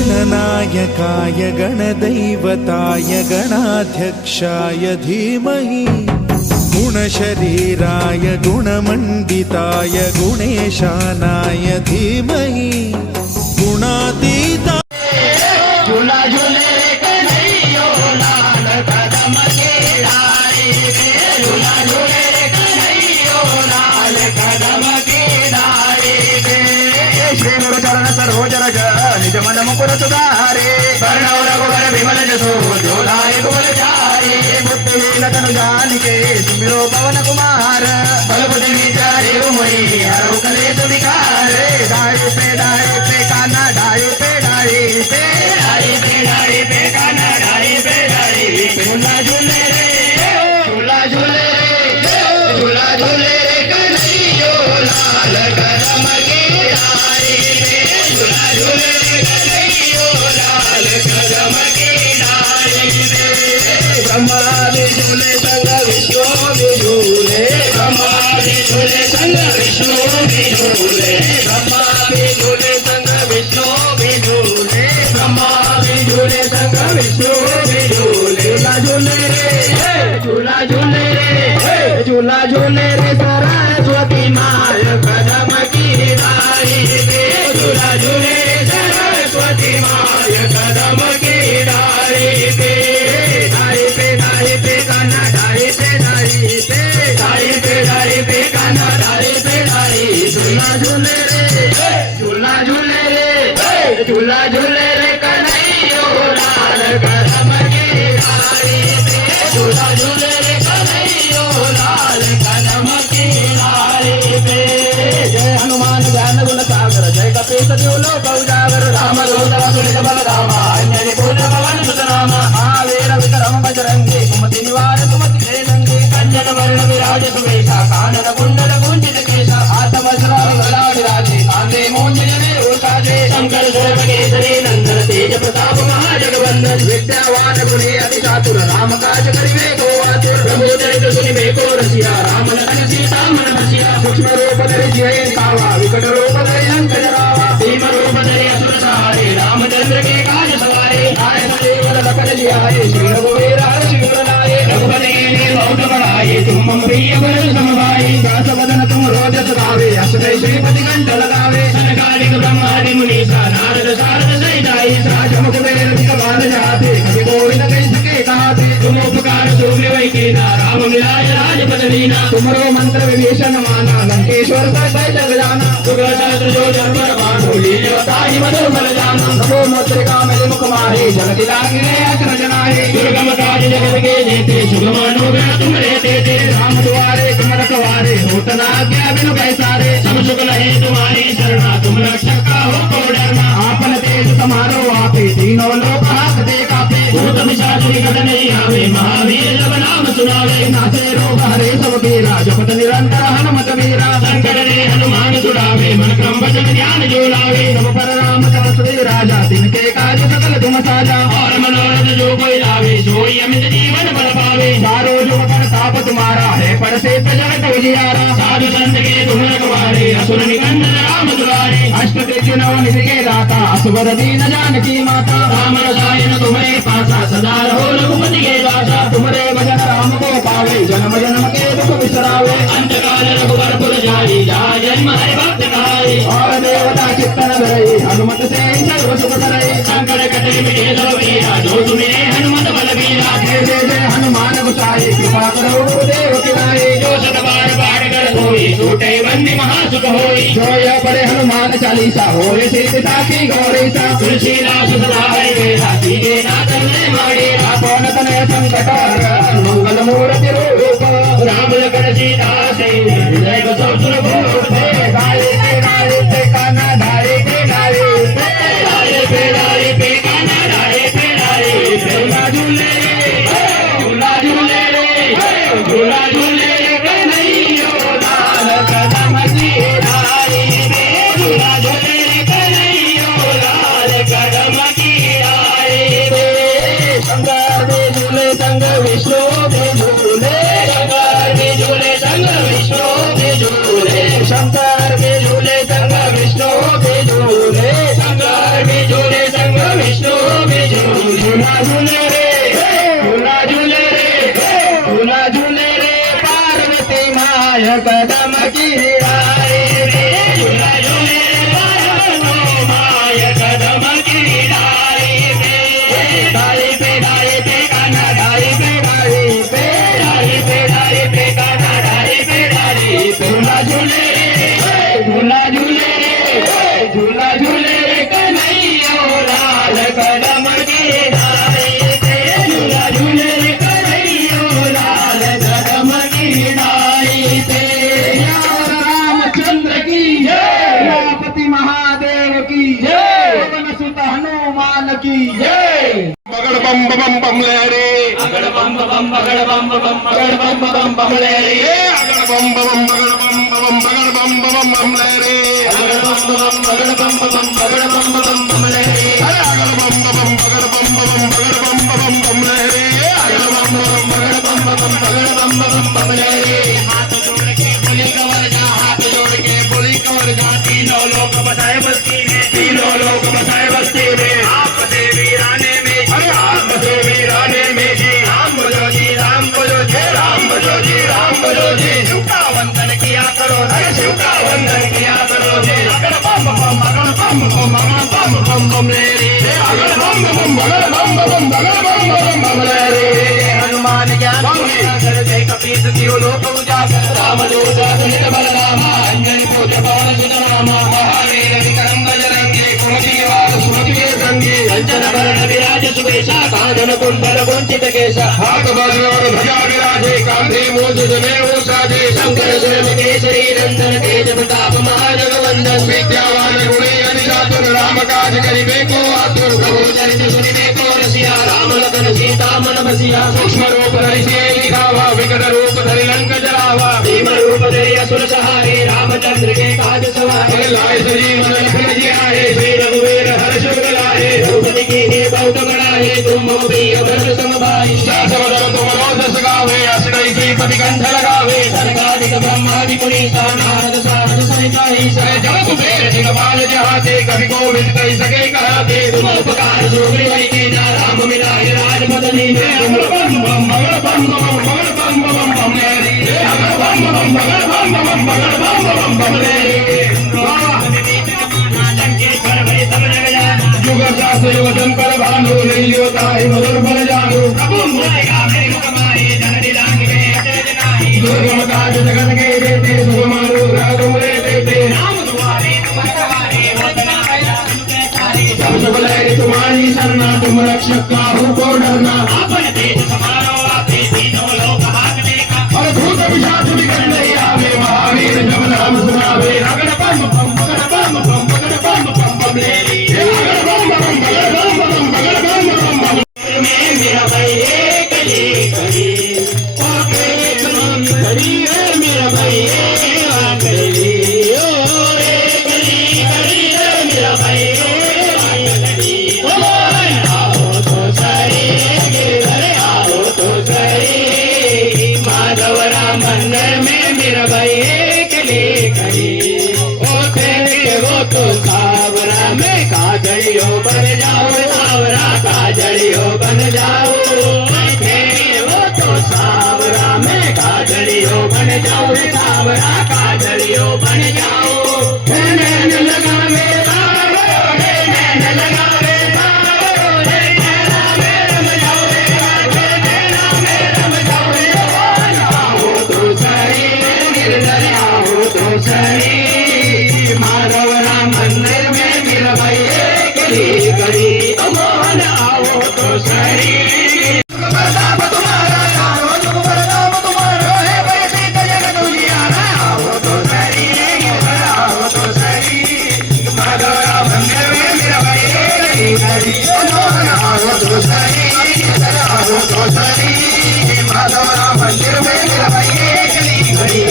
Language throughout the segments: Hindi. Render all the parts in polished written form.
गणनायकाय गणदैवताय गणाध्यक्षाय धीमहि गुणशरीराय गुणमण्डिताय गुणेशानाय धीमहि गुणातीता झूला झूले रे कन्हैया लाल कदम के डाले रे झूला झूले रे कन्हैया लाल कदम के डाले रे श्री गुरु चरण सरोज रज निज मन मुकुर सुधारे वर्णव रघुवर विमल जसो जोधारे कुमल चारे बुद्धिहीन तनु जानिके सुमिरो पवन कुमार बल बुद्धि विचारे मोहि हरो कलेश विकार डाले पे काना डाले पे काना डाले पे झूला झूले रे झूला झूले रे झूला झूले रे कन्हैया लाल कदम के डाले रे झूला झूले रे कन्हैया लाल कदम के डाले रे ब्रह्मा भी झूले संग विष्णु भी झूले ब्रह्मा भी झूले संग विष्णु भी झूले ब्रह्मा भी झूले संग विष्णु भी झूले ब्रह्मा भी झूले संग विष्णु भी झूले झूला झूले रे झूला झूले रे झूला झूले रे सरस्वती माय कदम की डाली रे झूला झूले रे सरस्वती माय कदम की डाली रे डाली पे काना डाली पे काना डाली पे झूला झूले रे झूला झूले रे झूला झूले रे कन्हैया लाल कदम की डाली रे झूला झूले रे कन्हैया लाल कदम की डाली रे जय हनुमान ज्ञान गुण सागर जय कपीस तिहु लोक उजागर राम दूत अतुलित बल धामा अंजनी पुत्र पवन सुत नाम महावीर विक्रम बजरंगी कुमति निवार सुमति जय नंगी कंचन वर्ण विराज सुवेशा कानन कुंडल कुंचित केशा हाथ वज्र गदा विराजे कांधे मोंजने उषाजे शंकर सुर केसरी नंदन तेज प्रताप महाजगवंदन विद्यावान गुणी अति चातुर राम काज करिवे को आतुर प्रभु चरित्र सुनिबे को रसिया राम लखन सीता मन बसिया सूक्ष्म रूप धरि जिय कावा विकट रूप धरि लंक जरावा भीम रूप धरि असुर सहारे रामचंद्र के काज सवारे आए सदेव लखन जियाए श्री रघुवीर हर्ष लाए रघुपति ने बहुत बढ़ाए तुम मम प्रिय भरत समभाई दास वदन तुम रोज सदावे अष्टै श्रीपति कंठ लगावे सनकादिक ब्रह्मादि मुनीसा नारद सारद सहिताई साज मुख बेर बाल जाते कवि गोविंद कहि सके कहते तुम उपकार सुग्रीव वै कीना राम मिलाय राजपद दीना तुमरो मंत्र विभीषण माना लंकेश्वर सै जग जाना सुग्र सहस्त्र जो जन्म मानो लील्योताहि मधुर बल जाना नमो मुद्रिका मेरे मुख माहे जगति लागिरे अचर जनाहे दुर्गम काज जगत के जेते सुगम अनुग्रह तुम रहते थे राम द्वारे तुम रखवारे होत न आज्ञा बिनु पैसारे सब सुख लहे तुम्हारी शरणा तुम रक्षक का हो को डरना आपन तेज समारो आपे तीनों लोक हाथ दे कापे भूत पिशाच निकट नहीं आवे महावीर जब नाम सुनावे नाचे रोग हरे सब पीरा जपत निरंतर हनुमत वीरा संकट रे हनुमान छुड़ावे मन क्रम वचन ध्यान जो लावे नम पर राम सहस्र राजा तिनके काज सकल तुम साजा और मनोरथ जो कोई लावे सोई अमित जीवन बल पावे चारों जुग पर ताप तुम्हारा है पर से जगत उजियारा साधु संत के तुम रखवारे असुर निकंदन राम दुलारे अष्ट दिव्य नव निधि के दाता असुर दीन जानकी माता राम रसायन तुम्हारे पासा सदा रहो रघुपति के दासा तुम्हारे भजन राम को पावे जन्म जन्म के दुख बिसरावे अंतकाल रघुवर पुर जाई जहाँ जन्म है भक्त कहाई और देवता चित्तन धरई हनुमत से सर्व सुख करई संकट कटे मिटे सब पीरा जो सुमिरे हनुमत बलबीरा जय जय जय हनुमान गोसाई कृपा करो देव की नाई जो सत बार पाठ कर सोई छूटे बंदी महासुख होई जो यह पढ़े हनुमान चालीसा होए सिद्धि साखी गौरीसा तुलसीदास सदा हरिवेला कीजे ना करने मारे आपन तनय संकट मंगल मूर्ति रूप राम लखन सीता सहित हृदय को सब सुर भूप गाले पे काना डाले पे काना डाले पे झूला झूले रे झूला झूले रे झूला झूले रे कन्हैया लाल कदम की डाली रे झूला झूले रे कन्हैया लाल कदम की डाली रे शंकर भी झूले संग विष्णु भी झूले शंकर भी झूले संग विष्णु भी झूले शंकर भी झूले संग विष्णु भी झूले शंकर भी झूले संग झूले रे झूला झूले रे झूला झूले रे पार्वती माय कदम गिराए रे झूला झूले रे पार्वती माय कदम गिराए रे डाली पे काना डाली पे काना डाली पे झूला झूले रे झूला झूले रे झूला झूले रे कन्हैया लाल कदम गिराए रे झूला झूले रे कन्हैया लाल कदम गिराए रे रामचंद्र की जय गणपति महादेव की जय पवन सुत हनुमान की जय बगड़ बम बम बम लहरे अगड़ बम बम बगड़ बम बम बगड़ बम बम ले रे अगड़ बम बम बगड़ बम बगड़ बम बम लहरे अगड़ बम बगड़ बम बगड़ बम ले रे अरे अगड़ बम बगड़ बम लहरे अगड़ बम बगड़ बम ले रे हाथ जोड़ के बोली कवर जा हाथ जोड़ के बोली कवर जा तीनों लोग बसाए बस्ती में तीनों लोग बसाए बस्ती में आप से वीराने में अरे आप से वीराने में जी राम बोलो जी राम बोलो जी राम बोलो जी राम बोलो जी शिव का वंदन किया करो अरे शिव का वंदन किया करो जी अगड़ बम बम अगड़ बम बम ले रे अगड़ बम बम ले रे हनुमान ज्ञान कर जय कपीस दियो लोक उजागर राम दूत अतुलित बलराम अंजनी पुत्र पवन सुत नाम महावीर विक्रम बजरंगी कुमति निवार सुमति के संगी कंचन वरण विराज सुबेशा कांचन कुंडल कुंचित केशा हाथ बाजू और ध्वजा विराजे कांधे मूंज जनेऊ साजे शंकर सुरन केसरी नंदन तेज प्रताप महाजगवंदन विद्यावान गुणी अनिजातुर राम काज करिबे को आतुर प्रभु चरित सुनिबे को रसिया राम लखन सीता मन बसिया सूक्ष्म रूप धरि सिए दिखावा विकट रूप धरि लंक जलावा भीम रूप धरि असुर सहारे रामचंद्र के काज सवारे लाए सजीवन लखन जियाए श्री रघुवीर हर्ष लाए द्रौपदी की हे बहुत बड़ाए तुम प्रिय भरत समभाई सवदर तुम रोज सगावे असडई श्रीपति कंठ लगावे सर्गाधिक ब्रह्मादि पुनीता नारद सारद सहिता सहे जब कुबेर दिगपाल जहाते कवि गोविंद कही सके कहते तुम उपकार सुग्री वही के जा राम मिलाए राजपदनी में बम बम बगड़ बम बम बम ले रे अगड़ बम बम बगड़ बम बम ले रे जुग शास्त्र वचन पर भानु नहीं लियोता है मधुर बन जानू दुर्गम काज जगत के देते सुगमानु तुम रे देते सब सब लहरी तुम्हारी सरना तुम रक्षक काहू को डरना और भूत विषाद विकट नहीं आवे महावीर जब नाम सुनावे अगड़ बम बम बगड़ बम ले रे अगड़ बम बगड़ बम मेरा भाई एक कली ओ प्रेम करी मेरा भाई कली ओ कली मेरा भाई आओ तो सही माधव राम मंदिर में मेरा भाई कली करी ओ तेरे वो तो सावरा में काजलियो बन जाओ सावरा काजलियो बन जाओ तेरे वो तो सावरा में काजलियो बन जाओ सावरा काजलियो बन जाओ नैन लगा मेरा नैन लगा मेरा रम जाओ रम जाओ आओ तो सही गिरधर आओ तो सही माधव राम मंदिर में मेरा भाई कली करी मोहन आओ तो सही प्रताप तुम्हारा जानो जुग प्रताप तुम्हारा है वैसे जगत उजियारा आओ तो सही आओ तो सही माधव राम मंदिर में मेरा भाई कली करी मोहन आओ तो सही आओ तो सही माधव राम मंदिर में मेरा भाई कली करी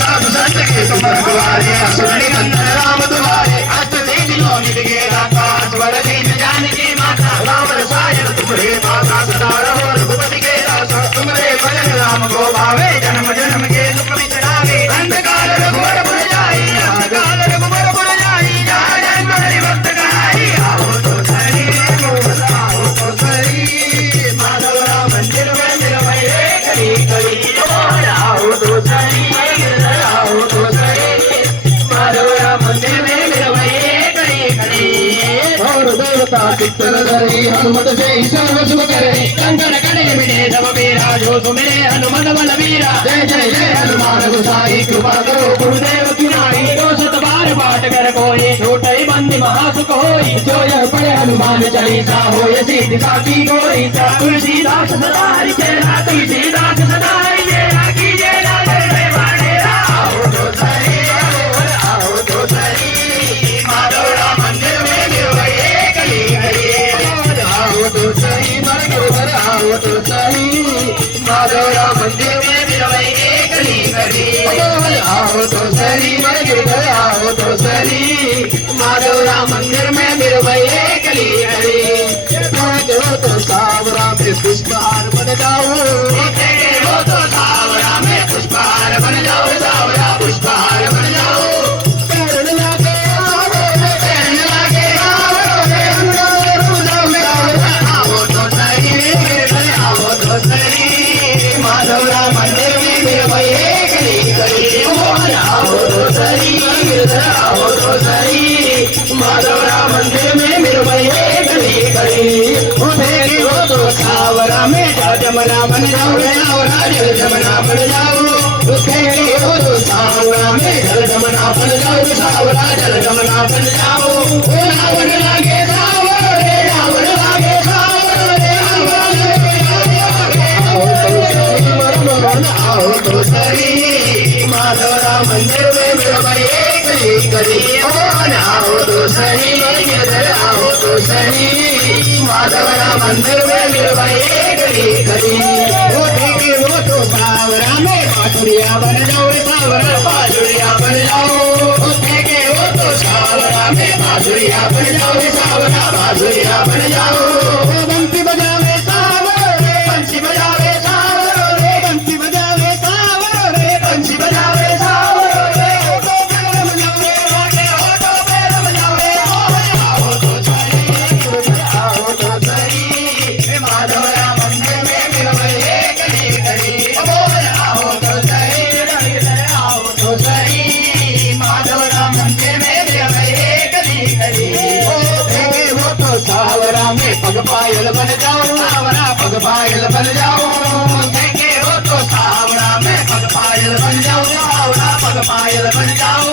साधु संत के तुम द्वारे असुर नंदन राम द्वारे अष्ट देव लोग गेरा पांच वर दीन जानकी माता राम रसायन तुम्हारे पासा सदा रहो रघुपति के दासा तुम्हारे भजन राम को भावे जन्म जन्म के दुख बिसरावे अंधकार रघुवर पुर जाई अंधकार रघुवर पुर जाई जहाँ जन्म हरि भक्त कहाई आओ तो सही आओ तो सही देवता चित्तर धरे हनुमत से सर्व शुभ करे कंकण कड़े मिटे सब मेरा जो सुमेरे हनुमत बल वीरा जय जय जय हनुमान गोसाई कृपा करो गुरुदेव की नाई 200 बार पाठ कर कोई छूटई बंदी महासुख होई जो यह पढ़े हनुमान चालीसा हो ये सिद्धि साखी गोरी सा तुलसीदास सदा हरि चेरा तुलसीदास सदा हरि चेरा की जय जय वाणे आओ तो सरी आओ तो सरी माधवरा मंदिर में गिरवई कली हरी आओ तो सही मरगर आओ तो सही माधवरा मंदिर में गिरवई कली हरी आओ तो सही मरगर आओ तो सही माधवरा मंदिर में गिरवई कली हरी दो तो सावरा में पुष्पहार बन जाओ वो तो सावरा में पुष्पहार बन जाओ सावरा पुष्पहार बन जाओ पैरण लागे आओ पैरण लागे आओ तो सही आओ तो सही माधवरा मंदिर में गिरवई कली कली आओ तो सही आओ तो सही माधवरा मंदिर में गिरवई कली कली वो तो सावरा में जमना बन जाओ सावरा जल जमना बन जाओ वो तो सावरा में जल जमना बन जाओ सावरा जल जमना बन जाओ रावण लागे सावरो रे रावण लागे सावरो रे आओ तो सही माधवरा मंदिर में गिरवई कली कली आओ तो सही आओ तो सही माधवरा मंदिर में गिरवई कली कली वो तो सावरा में बाजुड़िया बन जाओ सावरा बाजुड़िया बन जाओ वो तो सावरा में बाजुड़िया बन जाओ सावरा बाजुड़िया बन जाओ बंसी बजावे सावरो रे बंसी बजावे सावरो रे बंसी बजावे सावरो रे बंसी बजावे सावरो रे आओ तो सही आओ तो सही माधवरा मंदिर में गिरवई कली कली आओ तो सही माधवरा मंदिर में गिरवई कली कली वो तो सावरा में पग पायल बन जाओ सावरा पग पायल बन जाओ देखे हो तो सावरा में पग पायल बन जाओ सावरा पग पायल बन जाओ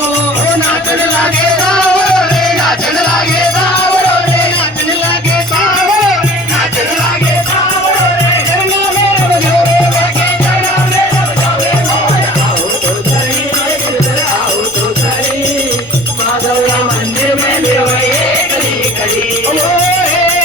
नाचन लागे सावरो रे नाचन लागे सावरो रे नाचन लागे सावरो रे नाचन लागे सावरो रे गंगा में बजाओ लागे गंगा में बजाओ आओ तो सही माधवरा मंदिर में गिरवई कली कली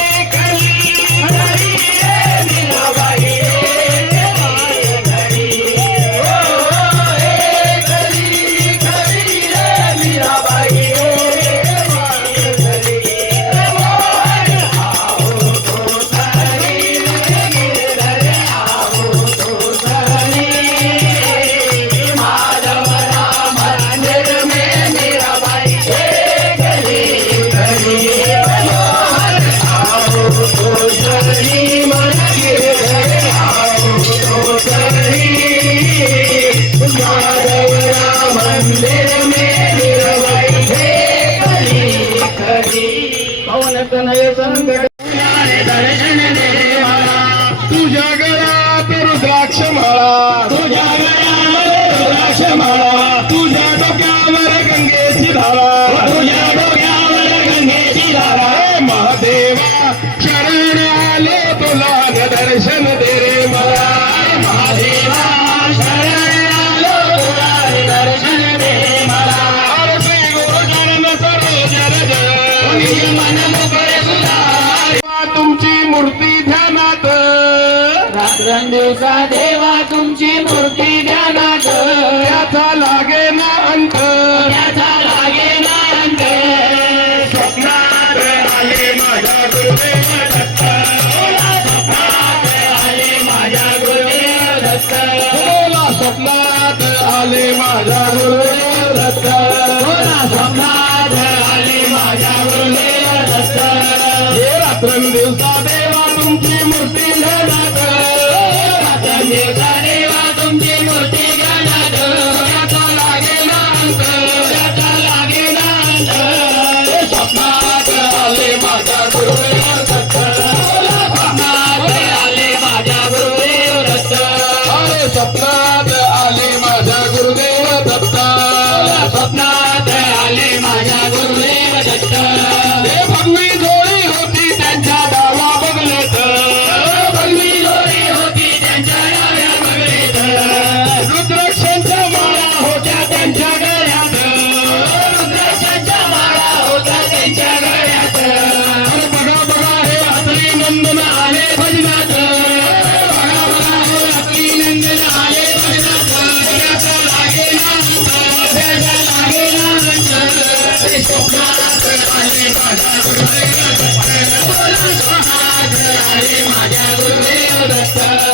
पवन तनय संकट दर्शन दे तुझ्या गळ्यात रुद्राक्ष माळा तुझ्या गळ्यावर रुद्राक्ष माळा तुझ्या डोक्यावर गंगेची धारा तुझ्या डोक्यावर गंगेची धारा हे महादेवा शरण आले तुला दर्शन दे रे मला महादेवा शरण आलो तुला दर्शन दे मला अरे श्री गुरु चरण सरोज रज मन मोकळे सुधार तुमची मूर्ती ध्यानात रात्रंदिवसा देवा तुमची मूर्ती ध्यानात त्याचा लागे ना अंत त्याचा लागे ना अंत स्वप्नात आले माझ्या गुरुदेव दत्त स्वप्नात आले माझ्या गुरुदेव दत्त बोला स्वप्नात आले माझ्या गुरुदेव दत्त स्वप्नात आले माझ्या गुरुदेव दत्त हे रात्रंदिवसा देवा तुमची मूर्ती ध्यानात रात्रंदिवसा देवा तुमची मूर्ती ध्यानात त्याचा लागे ना अंत त्याचा लागे ना अंत स्वप्नात आले माझ्या गुरु गुरुदेव दत्त स्वप्नात आले माझ्या गुरुदेव दत्त अरे स्वप्नात आले माझ्या गुरुदेव दत्त स्वप्नात आले माझ्या गुरुदेव दत्त हे भगवी जोडी होती त्यांच्या डावा बगलेत भगवी जोडी होती त्यांच्या डाव्या बगलेत रुद्राक्षांच्या माळा होत्या त्यांच्या गळ्यात रुद्राक्षांच्या माळा होत्या त्यांच्या गळ्यात अरे बघा बघा हे असली नंदन आले भजनात बघा बघा हे असली नंदन आले भजनात त्याचा लागेना त्याचा लागेना नंतर स्वप्नात आले माझ्या गुरुदेव दत्त स्वप्नात आले माझ्या गुरुदेव दत्त